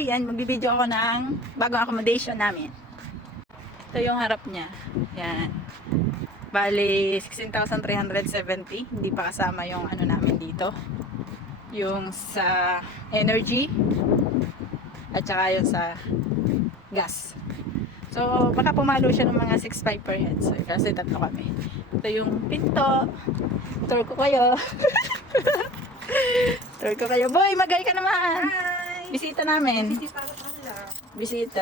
Hi! Yan, magbibideo ako ng bagong accommodation namin. Ito yung harap niya. Yan. Bali, 16,370. Hindi pa kasama yung ano namin dito. Yung sa energy. At saka yung sa gas. So, baka pumalo siya ng mga 6,500 per head. So, kasi tatlo kami. Ito yung pinto. Tour ko kayo. Tour ko kayo. Boy, magay ka naman! Hi! Bisita namin. Bisita ko kanila.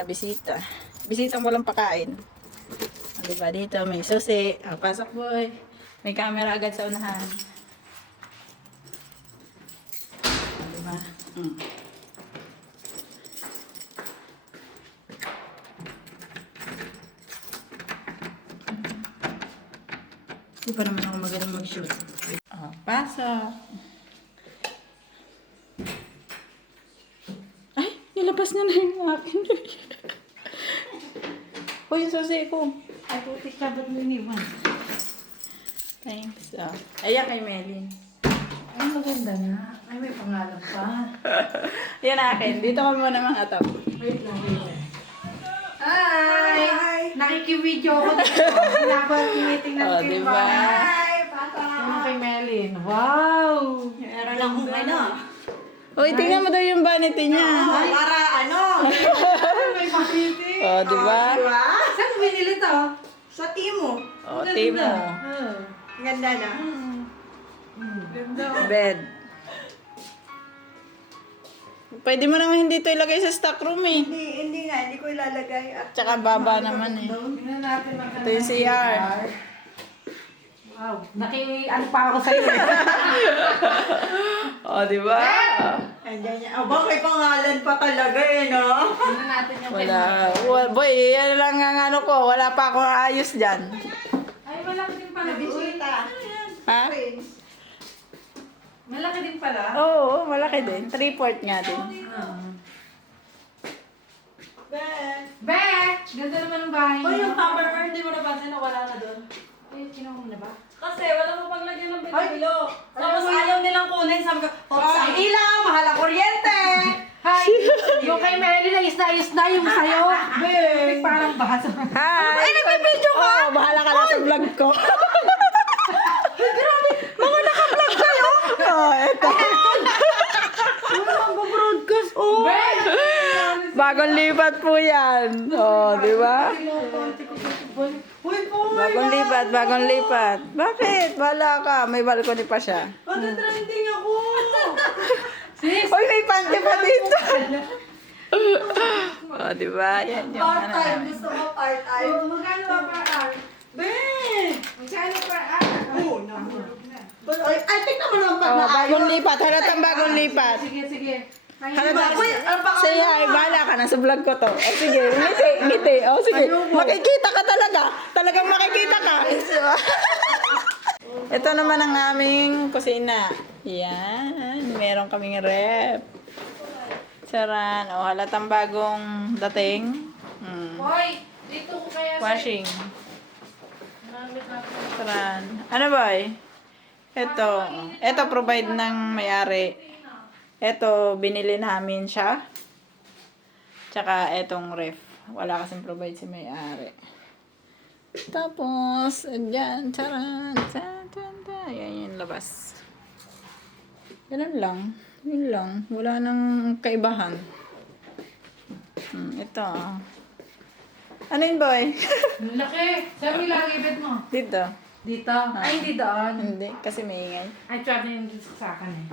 Bisita. Bisitang walang pakain. O, diba? Dito may susi. O, pasok boy. May camera agad sa unahan. O, diba? Hindi pa naman ako magaling mag-shoot. O, pasok. Ay, nilabas niya na yung akin. Uy, yung susi ko. Ay, putik ka, ba't mo iniwan? Thanks. Ayan kay Melin. Ay, maganda na. Ay, may pangalan pa. Yan akin. Dito ka muna mga top. Wait lang, wait lang. Hi! Nakiki-video ko dito. Pinapag-meeting ng Oh, Kim. diba? Hi! Pata! Ano kay Melin? Wow! Meron akong ano. Uy, tingnan mo daw yung vanity niya. Para ano? May pakiti. Oh, diba? Diba? Saan mo binili to? Sa Timo. Oh, Timo. Ganda na. Ganda. Bed. Pwede mo naman hindi ito ilagay sa stock room eh. Hindi nga, hindi ko ilalagay. At Tsaka baba naman eh. Tingnan natin ang Ito yung CR. Wow. Ano pa ako sa'yo eh. Oh, diba? andyan niya. Aba, may pangalan pa talaga eh, no? Tingnan natin yung Wala. Well, boy, yan lang ang ano ko. Wala pa akong ayos dyan. Ay, malaki din pala. Bisita. Ha? Malaki din pala. Oo, malaki din. 3/4 nga din. Ben. Be! Ganda naman ang bahay Oh, yung niyo. Tupperware, hindi mo napansin na wala na doon. Ay, kinuha mo na ba? Kasi wala mo paglagyan ng bilo. Tapos ayaw nilang kunin. Sabi ko, sa ilaw, mahal ang kuryente. Hi! Yung kay Mary na ayos na yung sa'yo. Be! Parang bahasa. Hi! Ay, nagbibideo ka? Oo, bahala ka lang sa vlog ko. Grabe, mga naka-vlog kayo. Oh, eto. Wala kang broadcast. Oh. Bagong lipat po yan. Oh, di ba? Uy, po. Bagong lipat. Bakit? Bahala ka. May balcony pa siya. Matatrending ako. Sis! Uy, may panty pa dito. Oh, di ba? Yan yung ano Part-time. namin. Gusto mo part-time? Magkano ba per hour? Ben. Magkano per hour? Oo, nahulog na. Ay, tignan mo naman pag Oh, naayos. bagong lipat. Halatang bagong lipat. Sige. Halatang. Uy, ang baka- Sige, ay, bahala ka na sa vlog ko to. Oh, sige, ngiti. Oh, sige. Makikita ka talaga. Talagang makikita ka. Ito naman ang aming kusina. Yan. Meron kaming rep. Saran. O, halatang bagong dating. Hoy! Dito ko kaya Washing. Saran. Ano ba eh? Ito provide ng may-ari. Ito, binili namin siya. Tsaka etong ref. Wala kasing provide si may-ari. Tapos, dyan, charan, ayan yung labas. Ganun lang. Yun lang. Wala nang kaibahan. Ito. Ano yun, boy? Laki! Saan mo ilagay bed mo? Dito. Dito? Ay, hindi doon. Hindi, kasi may ingay. Ay, tsaka yung sa akin eh.